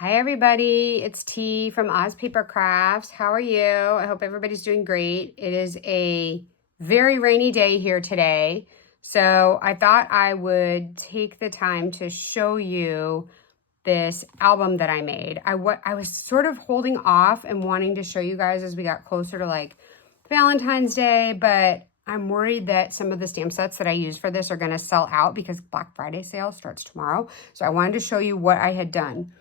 Hi everybody, it's T from Oz Paper Crafts. How are you? I hope everybody's doing great. It is a very rainy day here today, so I thought I would take the time to show you this album that I made. I was sort of holding off and wanting to show you guys as we got closer to like Valentine's Day, but I'm worried that some of the stamp sets that I use for this are going to sell out because Black Friday sale starts tomorrow. So I wanted to show you what I had done.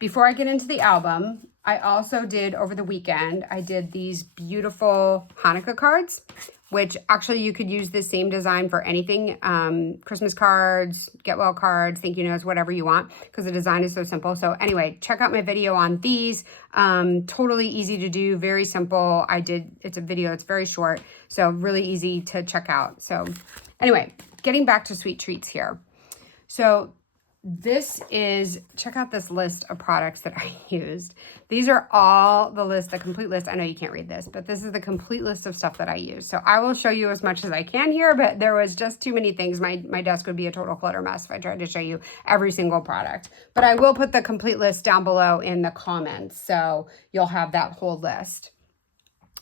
Before I get into the album, I also did over the weekend, I did these beautiful Hanukkah cards, which actually you could use this same design for anything, Christmas cards, get well cards, thank you notes, whatever you want, because the design is so simple. So anyway, check out my video on these. Totally easy to do, very simple. It's a video, it's very short, so really easy to check out. So anyway, getting back to sweet treats here. So this is, check out this list of products that I used. These are all the complete list. I know you can't read this, but this is the complete list of stuff that I use. So I will show you as much as I can here, but there was just too many things. My desk would be a total clutter mess if I tried to show you every single product. But I will put the complete list down below in the comments, so you'll have that whole list.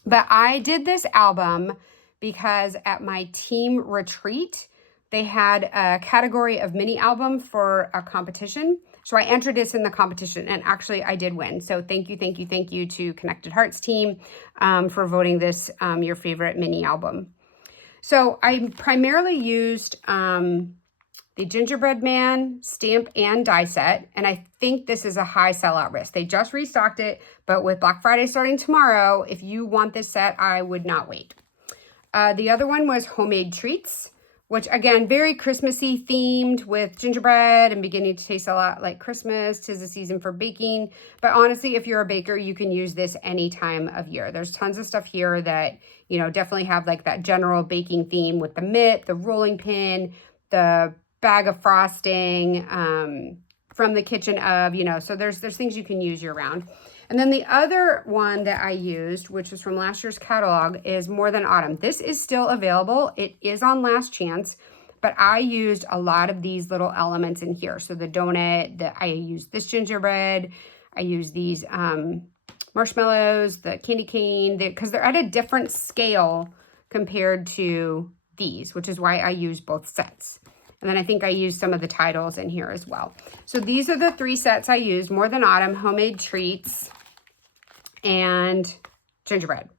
But I did this album because at my team retreat, they had a category of mini album for a competition. So I entered this in the competition and actually I did win. So thank you to Connected Hearts team for voting this your favorite mini album. So I primarily used the Gingerbread Man stamp and die set. And I think this is a high sellout risk. They just restocked it, but with Black Friday starting tomorrow, if you want this set, I would not wait. The other one was Homemade Treats, which again, very Christmassy themed with gingerbread and beginning to taste a lot like Christmas. 'Tis the season for baking. But honestly, if you're a baker, you can use this any time of year. There's tons of stuff here that, you know, definitely have like that general baking theme with the mitt, the rolling pin, the bag of frosting from the kitchen of, you know, so there's things you can use year round. And then the other one that I used, which is from last year's catalog, is More Than Autumn. This is still available. It is on last chance, but I used a lot of these little elements in here. So the donut, I used this gingerbread, I used these marshmallows, the candy cane, because they're at a different scale compared to these, which is why I use both sets. And then I think I used some of the titles in here as well. So these are the three sets I used: More Than Autumn, Homemade Treats, and Gingerbread.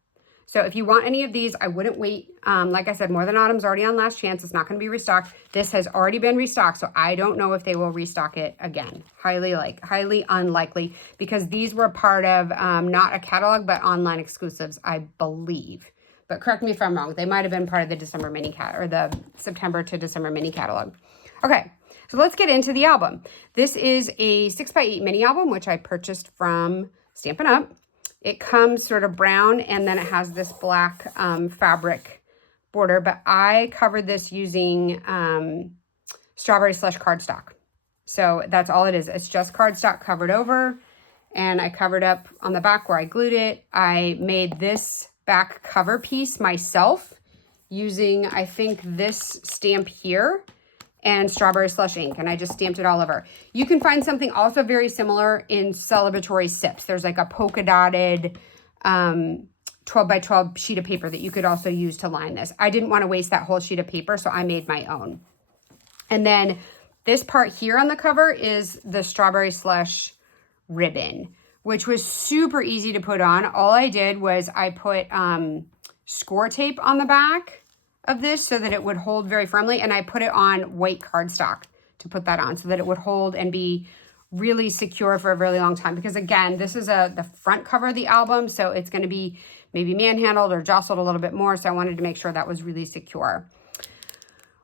So if you want any of these, I wouldn't wait. Like I said, More Than Autumn's already on last chance. It's not going to be restocked. This has already been restocked, so I don't know if they will restock it again. Highly unlikely, because these were part of not a catalog, but online exclusives, I believe. But correct me if I'm wrong. They might have been part of the December mini or the September to December mini catalog. Okay, so let's get into the album. This is a 6x8 mini album, which I purchased from Stampin' Up. It comes sort of brown, and then it has this black fabric border, but I covered this using Strawberry Slush cardstock. So that's all it is. It's just cardstock covered over, and I covered up on the back where I glued it. I made this back cover piece myself using, I think, this stamp here and Strawberry Slush ink, and I just stamped it all over. You can find something also very similar in Celebratory Sips. There's like a polka dotted 12 by 12 sheet of paper that you could also use to line this. I didn't want to waste that whole sheet of paper, so I made my own. And then this part here on the cover is the Strawberry Slush ribbon, which was super easy to put on. All I did was I put score tape on the back of this so that it would hold very firmly, and I put it on white cardstock to put that on so that it would hold and be really secure for a really long time. Because again, this is the front cover of the album, so it's going to be maybe manhandled or jostled a little bit more, so I wanted to make sure that was really secure.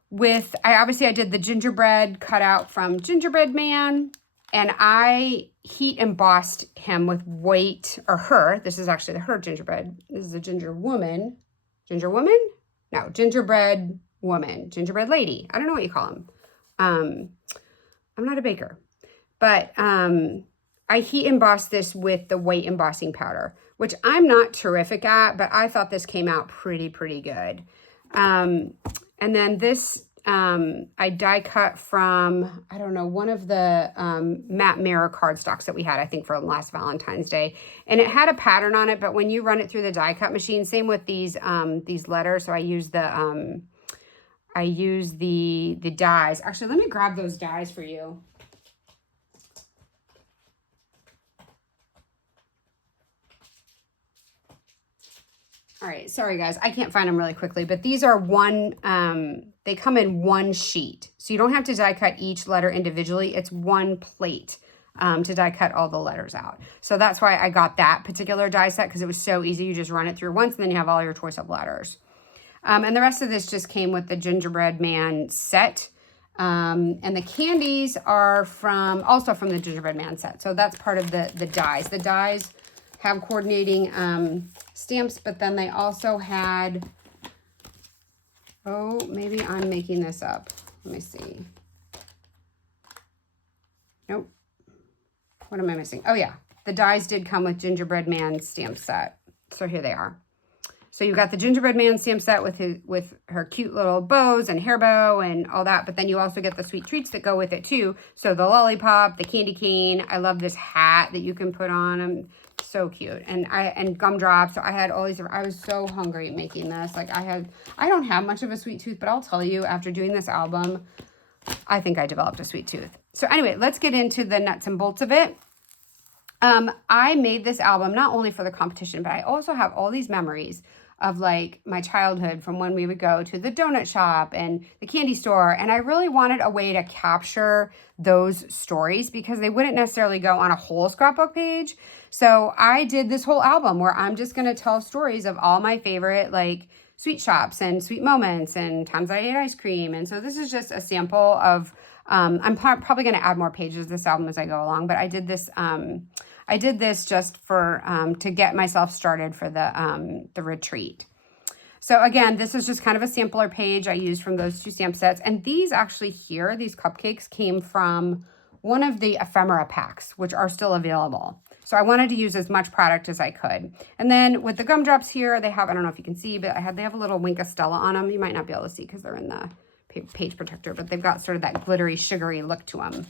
I did the gingerbread cutout from Gingerbread Man, and I heat embossed him with white, or her. This is actually her gingerbread. This is a gingerbread woman. No, gingerbread woman, gingerbread lady. I don't know what you call them. I'm not a baker, but I heat embossed this with the white embossing powder, which I'm not terrific at, but I thought this came out pretty good. And then this I die cut from, I don't know, one of the matte mirror cardstocks that we had, I think, for last Valentine's Day. And it had a pattern on it, but when you run it through the die cut machine, same with these letters. So I use the dies. Actually, let me grab those dies for you. All right, sorry guys, I can't find them really quickly, but these are they come in one sheet. So you don't have to die cut each letter individually. It's one plate to die cut all the letters out. So that's why I got that particular die set, because it was so easy. You just run it through once and then you have all your choice of letters. And the rest of this just came with the Gingerbread Man set. And the candies are also from the Gingerbread Man set. So that's part of the dies. The dies have coordinating stamps, but then they also had, oh, maybe I'm making this up. Let me see. Nope. What am I missing? Oh yeah, the dies did come with Gingerbread Man stamp set. So here they are. So you've got the Gingerbread Man stamp set with her cute little bows and hair bow and all that, but then you also get the sweet treats that go with it too. So the lollipop, the candy cane. I love this hat that you can put on them. So cute. And gumdrops. So I had all these. I was so hungry making this. Like I don't have much of a sweet tooth, but I'll tell you, after doing this album, I think I developed a sweet tooth. So anyway, let's get into the nuts and bolts of it. I made this album not only for the competition, but I also have all these memories of like my childhood from when we would go to the donut shop and the candy store. And I really wanted a way to capture those stories because they wouldn't necessarily go on a whole scrapbook page. So I did this whole album where I'm just going to tell stories of all my favorite like sweet shops and sweet moments and times that I ate ice cream. And so this is just a sample of, I'm probably going to add more pages to this album as I go along, but I did this just for to get myself started for the retreat. So again, this is just kind of a sampler page I used from those two stamp sets. And these actually here, these cupcakes came from one of the ephemera packs, which are still available. So I wanted to use as much product as I could. And then with the gumdrops here, they have, I don't know if you can see, but they have a little Wink of Stella on them. You might not be able to see because they're in the page protector, but they've got sort of that glittery, sugary look to them.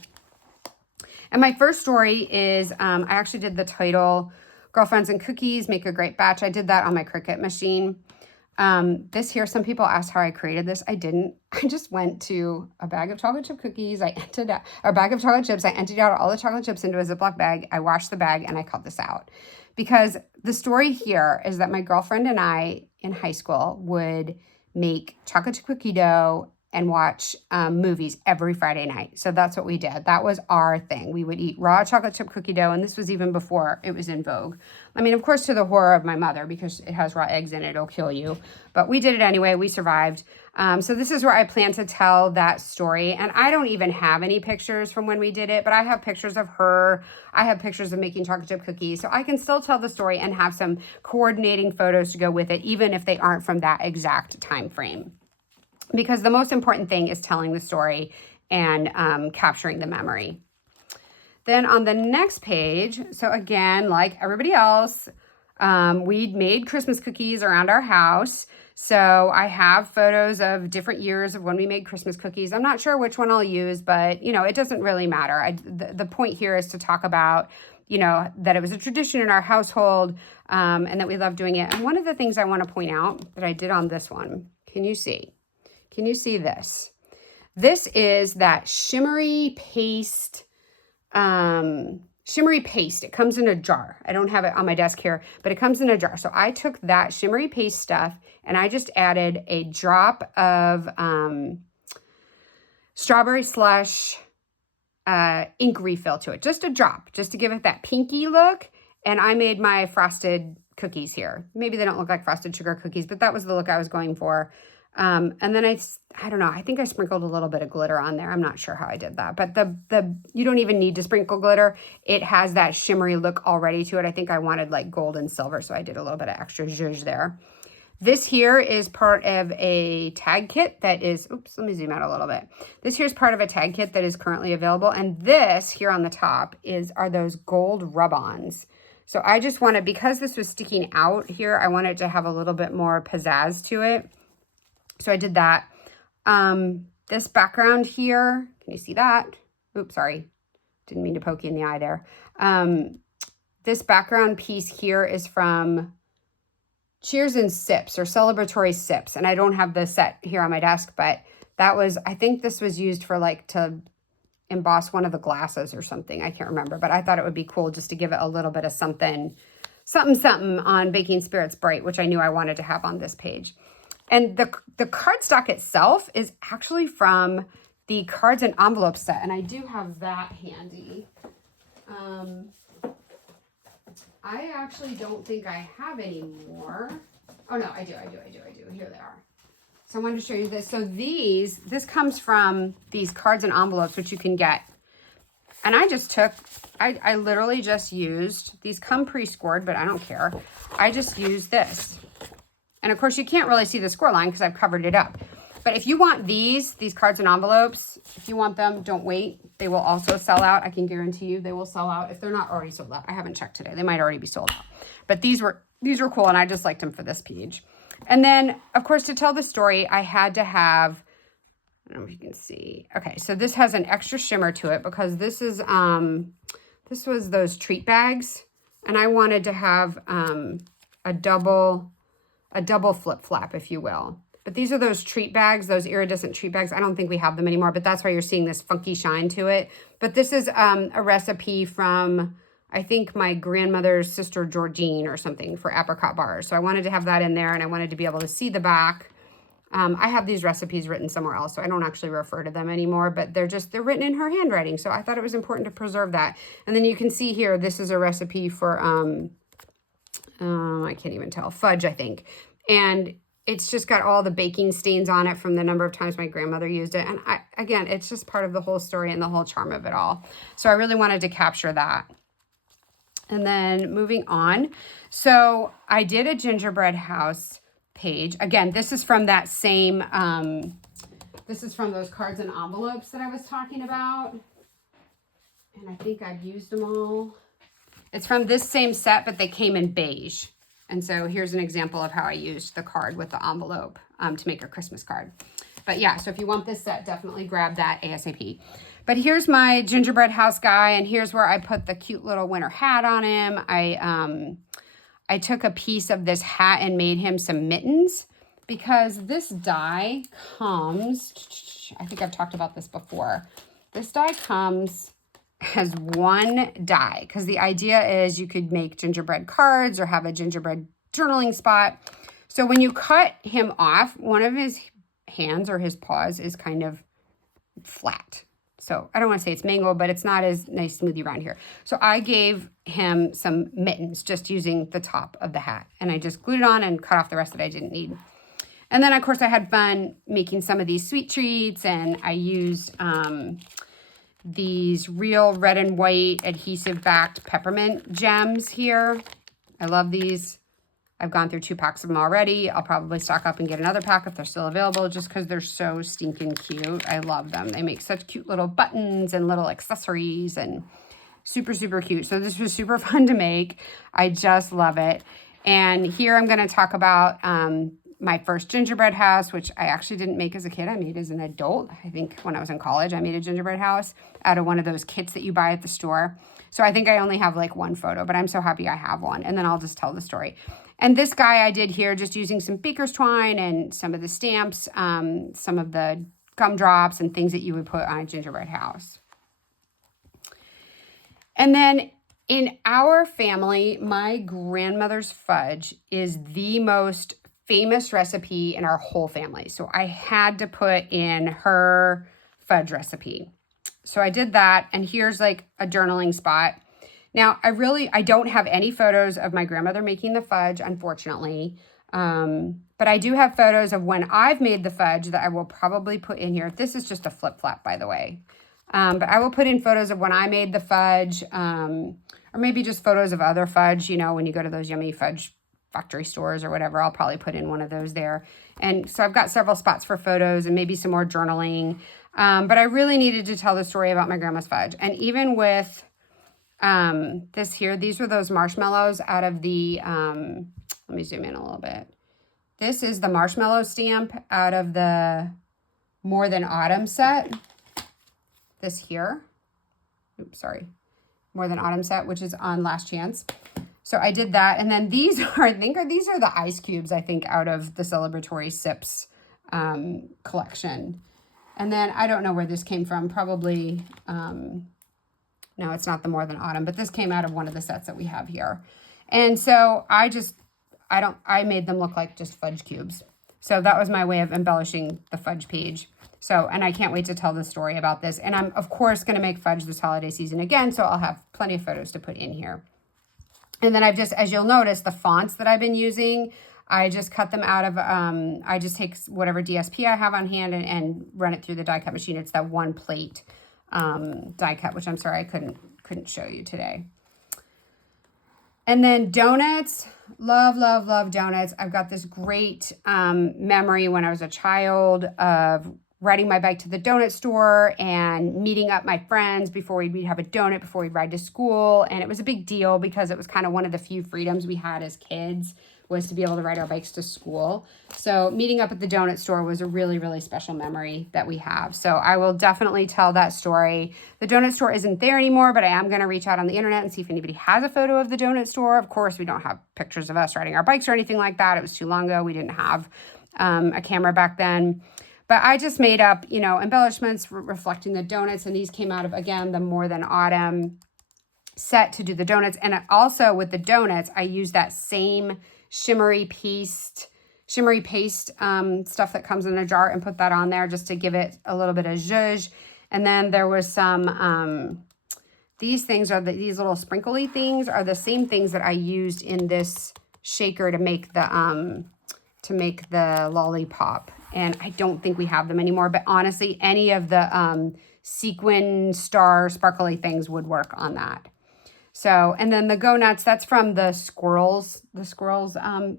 And my first story is, I actually did the title, Girlfriends and Cookies, Make a Great Batch. I did that on my Cricut machine. This here, some people asked how I created this. I didn't. I just went to a bag of chocolate chip cookies. A bag of chocolate chips. I emptied out all the chocolate chips into a Ziploc bag. I washed the bag and I cut this out. Because the story here is that my girlfriend and I in high school would make chocolate chip cookie dough and watch movies every Friday night. So that's what we did. That was our thing. We would eat raw chocolate chip cookie dough, and this was even before it was in vogue. I mean, of course, to the horror of my mother, because it has raw eggs in it, it'll kill you. But we did it anyway. We survived. So this is where I plan to tell that story. And I don't even have any pictures from when we did it, but I have pictures of her. I have pictures of making chocolate chip cookies. So I can still tell the story and have some coordinating photos to go with it, even if they aren't from that exact time frame. Because the most important thing is telling the story and capturing the memory. Then on the next page, so again, like everybody else, we made Christmas cookies around our house. So I have photos of different years of when we made Christmas cookies. I'm not sure which one I'll use, but, you know, it doesn't really matter. The point here is to talk about, you know, that it was a tradition in our household and that we love doing it. And one of the things I want to point out that I did on this one, can you see? Can you see this? This is that shimmery paste. It comes in a jar. I don't have it on my desk here, but it comes in a jar. So I took that shimmery paste stuff and I just added a drop of strawberry slush ink refill to it. Just a drop, just to give it that pinky look. And I made my frosted cookies here. Maybe they don't look like frosted sugar cookies, but that was the look I was going for. And then I don't know, I think I sprinkled a little bit of glitter on there. I'm not sure how I did that, but you don't even need to sprinkle glitter. It has that shimmery look already to it. I think I wanted like gold and silver, so I did a little bit of extra zhuzh there. This here is part of a tag kit that is, oops, let me zoom out a little bit. This here is part of a tag kit that is currently available. And this here on the top are those gold rub-ons. So I just wanted, because this was sticking out here, I wanted to have a little bit more pizzazz to it. So I did that. this background here, can you see that? Oops, sorry. Didn't mean to poke you in the eye there. This background piece here is from Cheers and Sips, or Celebratory Sips. And I don't have the set here on my desk, but that was, I think this was used for like to emboss one of the glasses or something. I can't remember, but I thought it would be cool just to give it a little bit of something on Baking Spirits Bright, which I knew I wanted to have on this page. And the cardstock itself is actually from the cards and envelopes set, and I do have that handy. I actually don't think I have any more. Oh no, I do. Here they are. So I wanted to show you this. So this comes from these cards and envelopes, which you can get. And I literally just used, these come pre-scored, but I don't care. I just used this. And of course you can't really see the score line because I've covered it up. But if you want these cards and envelopes, if you want them, don't wait. They will also sell out. I can guarantee you they will sell out if they're not already sold out. I haven't checked today. They might already be sold out. But these were cool, and I just liked them for this page. And then, of course, to tell the story, I had to have, I don't know if you can see. Okay, so this has an extra shimmer to it because this is this was those treat bags, and I wanted to have a double flip flap, if you will. But these are those treat bags, those iridescent treat bags. I don't think we have them anymore, but that's why you're seeing this funky shine to it. But this is a recipe from, I think, my grandmother's sister Georgine or something for apricot bars. So I wanted to have that in there, and I wanted to be able to see the back. I have these recipes written somewhere else, so I don't actually refer to them anymore, but they're written in her handwriting. So I thought it was important to preserve that. And then you can see here, this is a recipe for, I can't even tell, fudge, I think. And it's just got all the baking stains on it from the number of times my grandmother used it. And again, it's just part of the whole story and the whole charm of it all. So I really wanted to capture that. And then moving on. So I did a gingerbread house page. Again, this is from that same, this is from those cards and envelopes that I was talking about. And I think I've used them all. It's from this same set, but they came in beige. And so here's an example of how I used the card with the envelope to make a Christmas card. But yeah, so if you want this set, definitely grab that ASAP. But here's my gingerbread house guy, and here's where I put the cute little winter hat on him. I took a piece of this hat and made him some mittens because this die comes, I think I've talked about this before. This die comes as one die because the idea is you could make gingerbread cards or have a gingerbread journaling spot. So when you cut him off, one of his hands or his paws is kind of flat. So I don't want to say it's mangled, but it's not as nice smoothie around here. So I gave him some mittens just using the top of the hat, and I just glued it on and cut off the rest that I didn't need. And then of course I had fun making some of these sweet treats, and I used these real red and white adhesive backed peppermint gems here. I love these. I've gone through 2 packs of them already. I'll probably stock up and get another pack if they're still available just because they're so stinking cute. I love them. They make such cute little buttons and little accessories and super, super cute. So this was super fun to make. I just love it. And here I'm going to talk about my first gingerbread house, which I actually didn't make as a kid. I made as an adult. I think when I was in college, I made a gingerbread house out of one of those kits that you buy at the store. So I think I only have like one photo, but I'm so happy I have one. And then I'll just tell the story. And this guy I did here just using some baker's twine and some of the stamps, some of the gumdrops and things that you would put on a gingerbread house. And then in our family, my grandmother's fudge is the most famous recipe in our whole family. So I had to put in her fudge recipe. So I did that, and here's like a journaling spot. Now, I don't have any photos of my grandmother making the fudge, unfortunately. But I do have photos of when I've made the fudge that I will probably put in here. This is just a flip-flap, by the way. But I will put in photos of when I made the fudge, or maybe just photos of other fudge, you know, when you go to those yummy fudge factory stores or whatever. I'll probably put in one of those there. And so I've got several spots for photos and maybe some more journaling. But I really needed to tell the story about my grandma's fudge. And even with this here, these were those marshmallows out of the, let me zoom in a little bit. This is the marshmallow stamp out of the More Than Autumn set. This here. Oops, sorry. More Than Autumn set, which is on Last Chance. So I did that. And then these are, these are the ice cubes, I think, out of the Celebratory Sips collection. And then I don't know where this came from. Probably, no, it's not the More Than Autumn, but this came out of one of the sets that we have here. And so I made them look like just fudge cubes. So that was my way of embellishing the fudge page. So, and I can't wait to tell the story about this. And I'm, of course, going to make fudge this holiday season again, so I'll have plenty of photos to put in here. And then I've just, as you'll notice, the fonts that I've been using, I just cut them out of, I just take whatever DSP I have on hand and run it through the die cut machine. It's that one plate die cut, which I'm sorry I couldn't show you today. And then donuts, love, love, love donuts. I've got this great memory when I was a child of riding my bike to the donut store and meeting up my friends before we'd have a donut before we'd ride to school. And it was a big deal because it was kind of one of the few freedoms we had as kids, was to be able to ride our bikes to school. So meeting up at the donut store was a really, really special memory that we have. So I will definitely tell that story. The donut store isn't there anymore, but I am going to reach out on the internet and see if anybody has a photo of the donut store. Of course, we don't have pictures of us riding our bikes or anything like that. It was too long ago. We didn't have a camera back then. But I just made up, you know, embellishments reflecting the donuts. And these came out of, again, the More Than Autumn set to do the donuts. And also with the donuts, I used that same shimmery paste stuff that comes in a jar and put that on there just to give it a little bit of zhuzh. And then there was some, these things are these little sprinkly things are the same things that I used in this shaker to make the lollipop. And I don't think we have them anymore, but honestly, any of the sequin star sparkly things would work on that. So, and then the Go Nuts, that's from the squirrels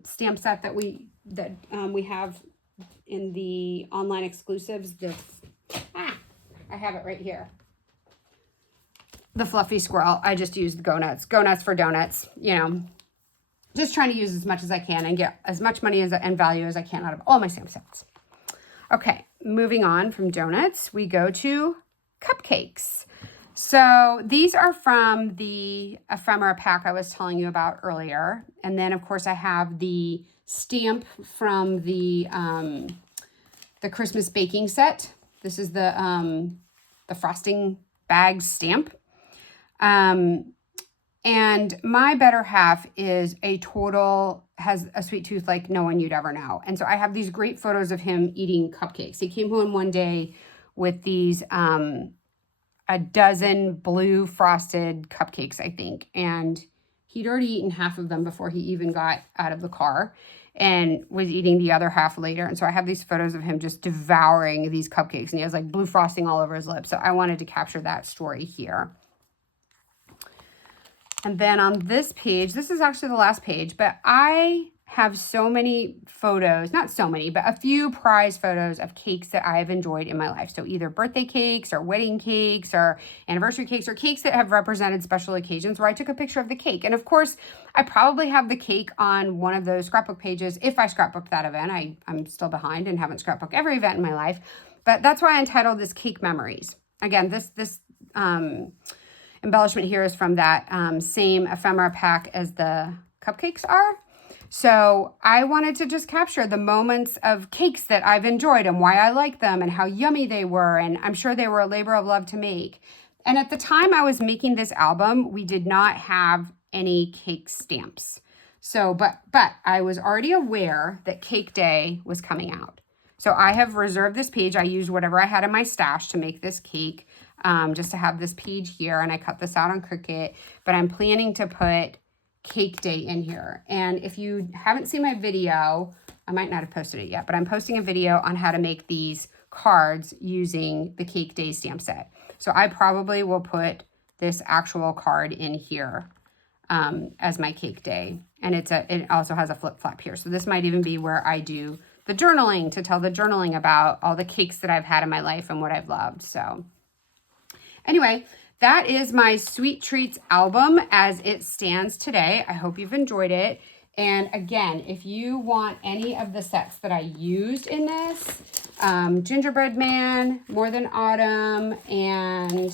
stamp set that we have in the online exclusives. I have it right here. The fluffy squirrel. I just used the Go Nuts for donuts, you know. Just trying to use as much as I can and get as much money and value as I can out of all my stamp sets. Okay, moving on from donuts, we go to cupcakes. So these are from the ephemera pack I was telling you about earlier. And then, of course, I have the stamp from the Christmas baking set. This is the frosting bag stamp. And my better half is has a sweet tooth like no one you'd ever know. And so I have these great photos of him eating cupcakes. He came home one day with these, a dozen blue frosted cupcakes, I think. And he'd already eaten half of them before he even got out of the car and was eating the other half later. And so I have these photos of him just devouring these cupcakes. And he has like blue frosting all over his lips. So I wanted to capture that story here. And then on this page, this is actually the last page, but I have so many photos, not so many, but a few prize photos of cakes that I have enjoyed in my life. So either birthday cakes or wedding cakes or anniversary cakes or cakes that have represented special occasions where I took a picture of the cake. And of course, I probably have the cake on one of those scrapbook pages if I scrapbooked that event. I'm still behind and haven't scrapbooked every event in my life, but that's why I entitled this Cake Memories. Again, this embellishment here is from that same ephemera pack as the cupcakes are. So I wanted to just capture the moments of cakes that I've enjoyed and why I like them and how yummy they were. And I'm sure they were a labor of love to make. And at the time I was making this album, we did not have any cake stamps. So, but I was already aware that Cake Day was coming out. So I have reserved this page. I used whatever I had in my stash to make this cake, just to have this page here. And I cut this out on Cricut, but I'm planning to put Cake Day in here. And if you haven't seen my video, I might not have posted it yet, but I'm posting a video on how to make these cards using the Cake Day stamp set. So I probably will put this actual card in here as my Cake Day. And it also has a flip flap here. So this might even be where I do the journaling, to tell the journaling about all the cakes that I've had in my life and what I've loved. So anyway, that is my Sweet Treats album as it stands today. I hope you've enjoyed it. And again, if you want any of the sets that I used in this, Gingerbread Man, More Than Autumn, and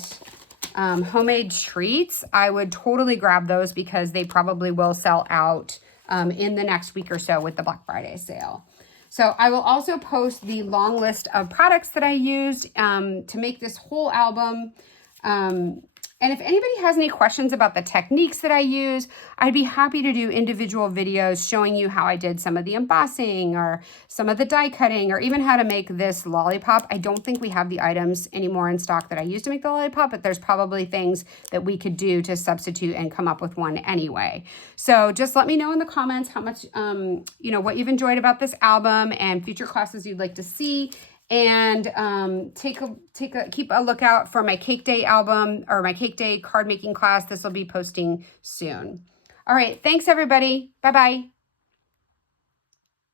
Homemade Treats, I would totally grab those because they probably will sell out in the next week or so with the Black Friday sale. So I will also post the long list of products that I used to make this whole album. And if anybody has any questions about the techniques that I use, I'd be happy to do individual videos showing you how I did some of the embossing or some of the die cutting or even how to make this lollipop. I don't think we have the items anymore in stock that I used to make the lollipop, but there's probably things that we could do to substitute and come up with one anyway. So just let me know in the comments how much, you know, what you've enjoyed about this album and future classes you'd like to see. And keep a lookout for my Cake Day album or my Cake Day card making class. This will be posting soon. All right. Thanks, everybody. Bye-bye.